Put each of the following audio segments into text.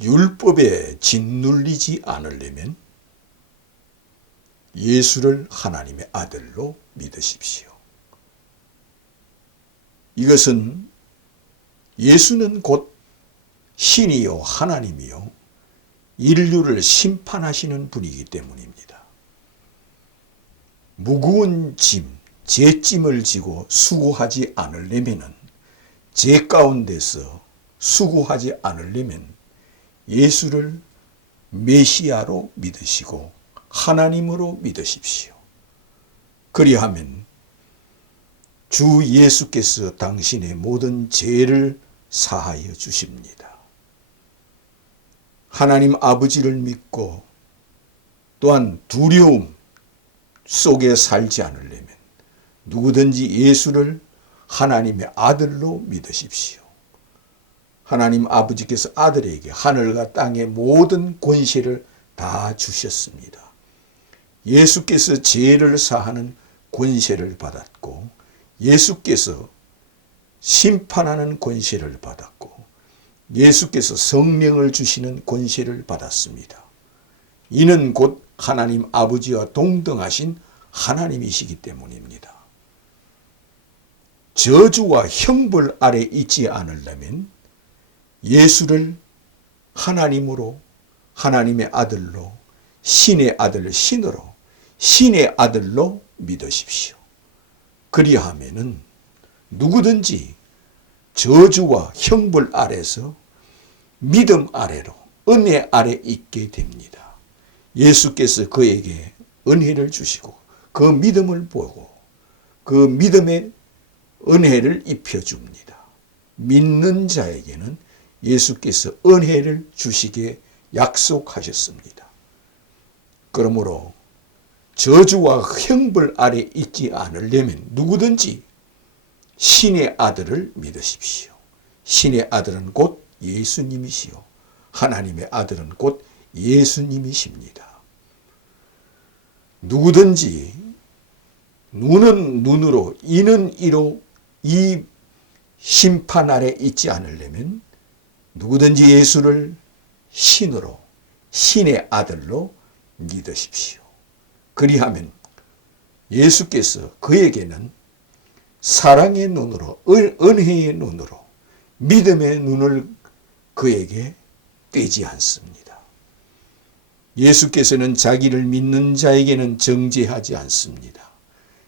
율법에 짓눌리지 않으려면 예수를 하나님의 아들로 믿으십시오. 이것은 예수는 곧 신이요 하나님이요 인류를 심판하시는 분이기 때문입니다. 무거운 짐, 죄짐을 지고 수고하지 않으려면, 죄 가운데서 수고하지 않으려면 예수를 메시아로 믿으시고 하나님으로 믿으십시오. 그리하면 주 예수께서 당신의 모든 죄를 사하여 주십니다. 하나님 아버지를 믿고 또한 두려움 속에 살지 않으려면 누구든지 예수를 하나님의 아들로 믿으십시오. 하나님 아버지께서 아들에게 하늘과 땅의 모든 권세를 다 주셨습니다. 예수께서 죄를 사하는 권세를 받았고 예수께서 심판하는 권세를 받았고 예수께서 성령을 주시는 권세를 받았습니다. 이는 곧 하나님 아버지와 동등하신 하나님이시기 때문입니다. 저주와 형벌 아래 있지 않으려면 예수를 하나님으로, 하나님의 아들로, 신의 아들 신으로, 신의 아들로 믿으십시오. 그리하면은 누구든지 저주와 형벌 아래서 믿음 아래로, 은혜 아래 있게 됩니다. 예수께서 그에게 은혜를 주시고 그 믿음을 보고 그 믿음의 은혜를 입혀줍니다. 믿는 자에게는 예수께서 은혜를 주시게 약속하셨습니다. 그러므로 저주와 형벌 아래 있지 않으려면 누구든지 신의 아들을 믿으십시오. 신의 아들은 곧 예수님이시요 하나님의 아들은 곧 예수님이십니다. 누구든지 눈은 눈으로 이는 이로 이 심판 아래 있지 않으려면 누구든지 예수를 신으로, 신의 아들로 믿으십시오. 그리하면 예수께서 그에게는 사랑의 눈으로, 은혜의 눈으로, 믿음의 눈을 그에게 떼지 않습니다. 예수께서는 자기를 믿는 자에게는 정죄하지 않습니다.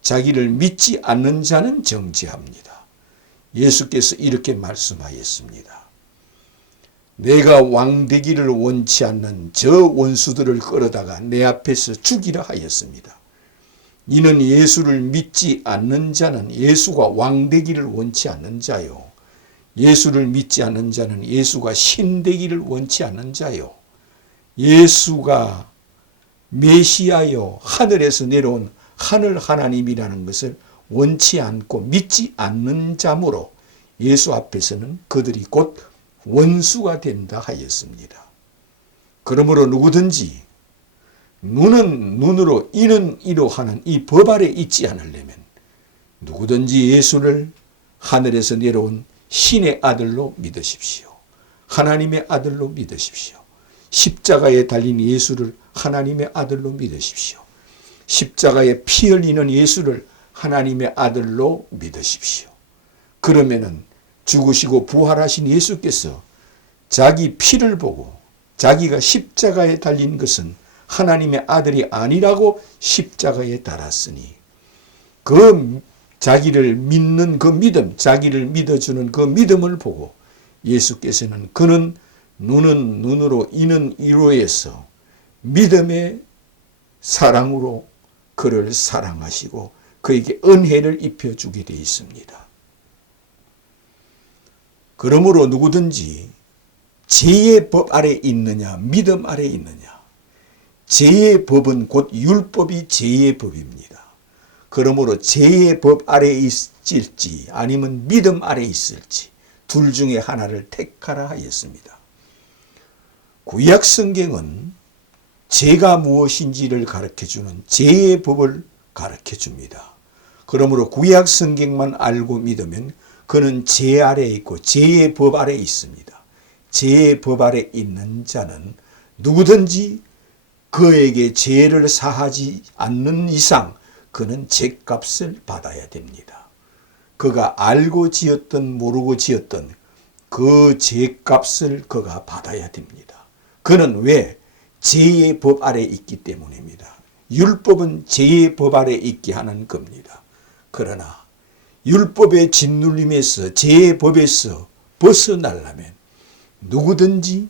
자기를 믿지 않는 자는 정죄합니다. 예수께서 이렇게 말씀하였습니다. 내가 왕되기를 원치 않는 저 원수들을 끌어다가 내 앞에서 죽이라 하였습니다. 이는 예수를 믿지 않는 자는 예수가 왕되기를 원치 않는 자요. 예수를 믿지 않는 자는 예수가 신되기를 원치 않는 자요. 예수가 메시아요 하늘에서 내려온 하늘 하나님이라는 것을 원치 않고 믿지 않는 자므로 예수 앞에서는 그들이 곧 원수가 된다 하였습니다. 그러므로 누구든지 눈은 눈으로 이는 이로 하는 이 법 아래 있지 않으려면 누구든지 예수를 하늘에서 내려온 신의 아들로 믿으십시오. 하나님의 아들로 믿으십시오. 십자가에 달린 예수를 하나님의 아들로 믿으십시오. 십자가에 피 흘리는 예수를 하나님의 아들로 믿으십시오. 그러면은 죽으시고 부활하신 예수께서 자기 피를 보고 자기가 십자가에 달린 것은 하나님의 아들이 아니라고 십자가에 달았으니 그 자기를 믿는 그 믿음, 자기를 믿어주는 그 믿음을 보고 예수께서는 그는 눈은 눈으로 이는 이로에서 믿음의 사랑으로 그를 사랑하시고 그에게 은혜를 입혀주게 되어 있습니다. 그러므로 누구든지 죄의 법 아래 있느냐 믿음 아래 있느냐, 죄의 법은 곧 율법이 죄의 법입니다. 그러므로 죄의 법 아래 있을지 아니면 믿음 아래 있을지 둘 중에 하나를 택하라 하였습니다. 구약 성경은 죄가 무엇인지를 가르쳐주는 죄의 법을 가르쳐줍니다. 그러므로 구약 성경만 알고 믿으면 그는 죄 아래에 있고 죄의 법 아래에 있습니다. 죄의 법 아래 있는 자는 누구든지 그에게 죄를 사하지 않는 이상 그는 죄값을 받아야 됩니다. 그가 알고 지었든 모르고 지었든 그 죄값을 그가 받아야 됩니다. 그는 왜? 죄의 법 아래 있기 때문입니다. 율법은 죄의 법 아래 있게 하는 겁니다. 그러나 율법의 짓눌림에서 죄의 법에서 벗어나려면 누구든지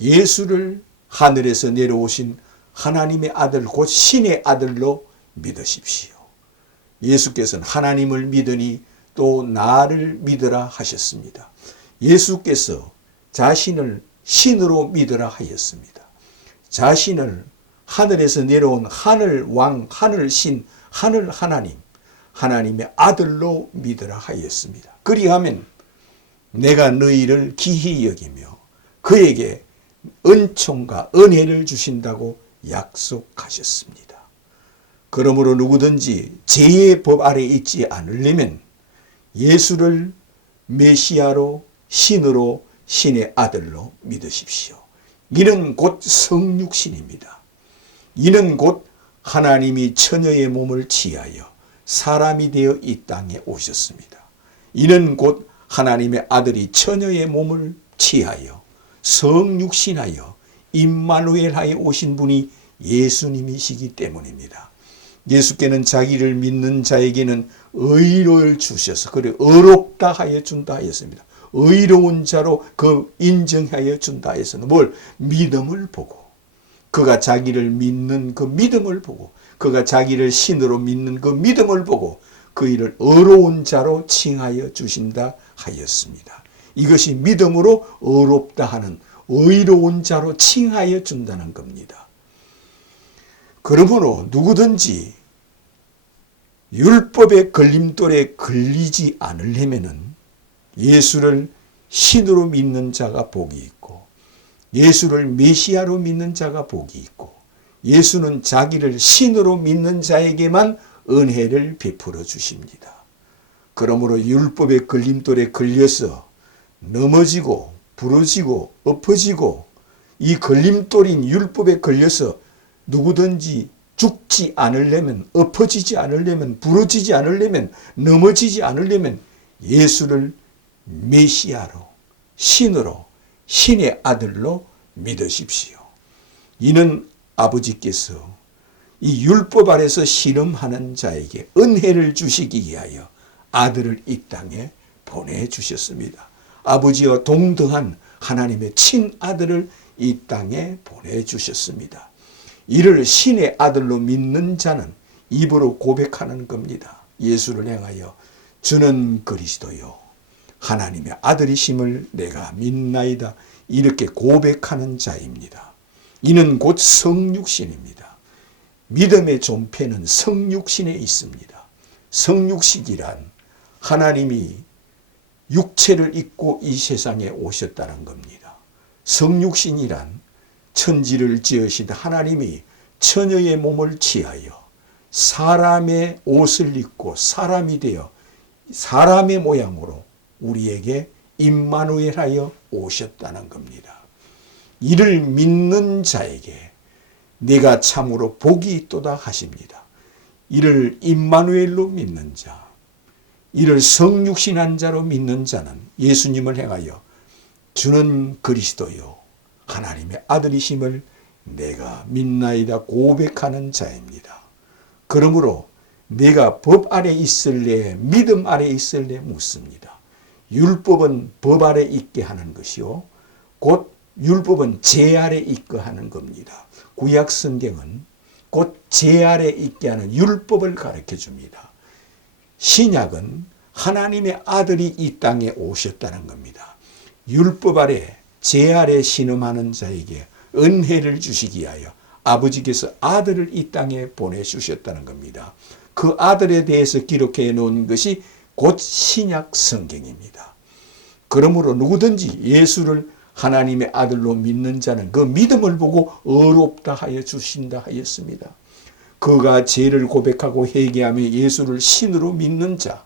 예수를 하늘에서 내려오신 하나님의 아들 곧 신의 아들로 믿으십시오. 예수께서는 하나님을 믿으니 또 나를 믿으라 하셨습니다. 예수께서 자신을 신으로 믿으라 하였습니다. 자신을 하늘에서 내려온 하늘 왕, 하늘 신, 하늘 하나님, 하나님의 아들로 믿으라 하였습니다. 그리하면 내가 너희를 기히 여기며 그에게 은총과 은혜를 주신다고 약속하셨습니다. 그러므로 누구든지 죄의 법 아래 있지 않으려면 예수를 메시아로 신으로 신의 아들로 믿으십시오. 이는 곧 성육신입니다. 이는 곧 하나님이 처녀의 몸을 취하여 사람이 되어 이 땅에 오셨습니다. 이는 곧 하나님의 아들이 처녀의 몸을 취하여 성육신하여 임마누엘하에 오신 분이 예수님이시기 때문입니다. 예수께는 자기를 믿는 자에게는 의를 주셔서 그래 의롭다 하여 준다 하였습니다. 의로운 자로 그 인정하여 준다 해서는 뭘? 믿음을 보고 그가 자기를 믿는 그 믿음을 보고 그가 자기를 신으로 믿는 그 믿음을 보고 그 일을 의로운 자로 칭하여 주신다 하였습니다. 이것이 믿음으로 의롭다 하는 의로운 자로 칭하여 준다는 겁니다. 그러므로 누구든지 율법의 걸림돌에 걸리지 않으려면은 예수를 신으로 믿는 자가 복이 있고 예수를 메시아로 믿는 자가 복이 있고 예수는 자기를 신으로 믿는 자에게만 은혜를 베풀어 주십니다. 그러므로 율법의 걸림돌에 걸려서 넘어지고 부러지고 엎어지고 이 걸림돌인 율법에 걸려서 누구든지 죽지 않으려면 엎어지지 않으려면 부러지지 않으려면 넘어지지 않으려면 예수를 메시아로 신으로 신의 아들로 믿으십시오. 이는 아버지께서 이 율법 아래서 씨름하는 자에게 은혜를 주시기 위하여 아들을 이 땅에 보내주셨습니다. 아버지와 동등한 하나님의 친아들을 이 땅에 보내주셨습니다. 이를 신의 아들로 믿는 자는 입으로 고백하는 겁니다. 예수를 향하여 주는 그리스도요 하나님의 아들이심을 내가 믿나이다 이렇게 고백하는 자입니다. 이는 곧 성육신입니다. 믿음의 존폐는 성육신에 있습니다. 성육신이란 하나님이 육체를 입고 이 세상에 오셨다는 겁니다. 성육신이란 천지를 지으신 하나님이 처녀의 몸을 취하여 사람의 옷을 입고 사람이 되어 사람의 모양으로 우리에게 임마누엘하여 오셨다는 겁니다. 이를 믿는 자에게 네가 참으로 복이 있도다 하십니다. 이를 임마누엘로 믿는 자, 이를 성육신한 자로 믿는 자는 예수님을 향하여 주는 그리스도요 하나님의 아들이심을 내가 믿나이다 고백하는 자입니다. 그러므로 내가 법 아래 있을래 믿음 아래 있을래 묻습니다. 율법은 법 아래 있게 하는 것이요 곧 율법은 죄 아래 있게 하는 겁니다. 구약 성경은 곧 죄 아래 있게 하는 율법을 가르쳐 줍니다. 신약은 하나님의 아들이 이 땅에 오셨다는 겁니다. 율법 아래 죄 아래 신음하는 자에게 은혜를 주시기 위하여 아버지께서 아들을 이 땅에 보내주셨다는 겁니다. 그 아들에 대해서 기록해 놓은 것이 곧 신약 성경입니다. 그러므로 누구든지 예수를 하나님의 아들로 믿는 자는 그 믿음을 보고 의롭다 하여 주신다 하였습니다. 그가 죄를 고백하고 회개하며 예수를 신으로 믿는 자,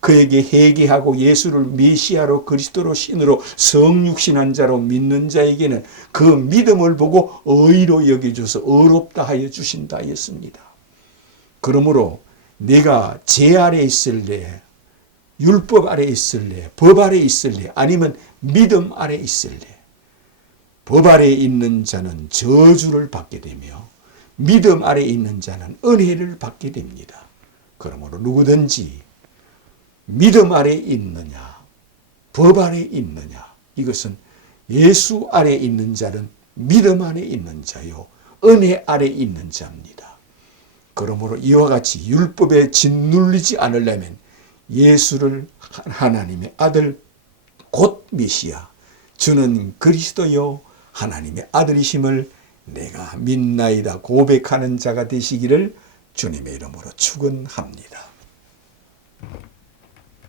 그에게 회개하고 예수를 메시아로 그리스도로 신으로 성육신한 자로 믿는 자에게는 그 믿음을 보고 의로 여겨줘서 의롭다 하여 주신다 했습니다. 그러므로 내가 죄 아래 있을래, 율법 아래 있을래, 법 아래 있을래, 아니면 믿음 아래 있을래. 법 아래 있는 자는 저주를 받게 되며 믿음 아래 있는 자는 은혜를 받게 됩니다. 그러므로 누구든지 믿음 아래 있느냐, 법 아래 있느냐, 이것은 예수 아래 있는 자는 믿음 아래 있는 자요, 은혜 아래 있는 자입니다. 그러므로 이와 같이 율법에 짓눌리지 않으려면 예수를 하나님의 아들 곧 메시아, 주는 그리스도요 하나님의 아들이심을 내가 믿나이다 고백하는 자가 되시기를 주님의 이름으로 축원합니다.